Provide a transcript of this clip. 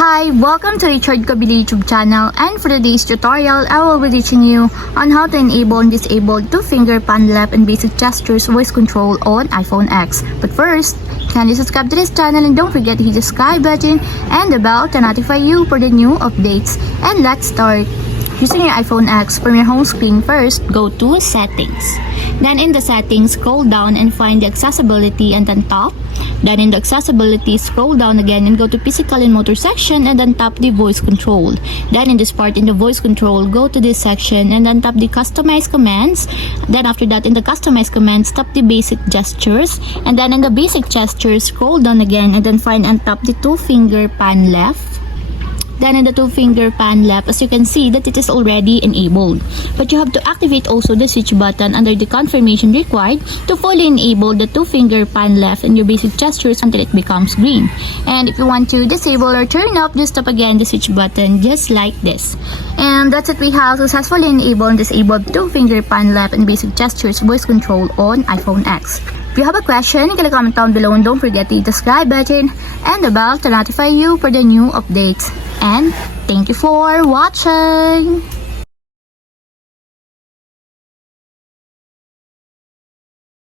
Hi, welcome to Richard Kabili YouTube channel, and for today's tutorial, I will be teaching you on how to enable and disable two-finger pan left and basic gestures voice control on iPhone X. But first, kindly subscribe to this channel and don't forget to hit the subscribe button and the bell to notify you for the new updates. And let's start. Using your iPhone X, from your home screen first, go to Settings. Then in the Settings, scroll down and find the Accessibility and then Top. Then in the Accessibility, scroll down again and go to Physical and Motor section and then tap the Voice Control. Then in this part, in the Voice Control, go to this section and then tap the Customize Commands. Then after that, in the Customize Commands, tap the Basic Gestures. And then in the Basic Gestures, scroll down again and then find and tap the two-finger pan left. Then in the two-finger pan left, as you can see that it is already enabled. But you have to activate also the switch button under the confirmation required to fully enable the two-finger pan left and your basic gestures until it becomes green. And if you want to disable or turn off, just tap again the switch button just like this. And that's it, we have successfully enabled and disabled two-finger pan left and basic gestures voice control on iPhone X. If you have a question, you can comment down below and don't forget to hit the subscribe button and the bell to notify you for the new updates. And thank you for watching!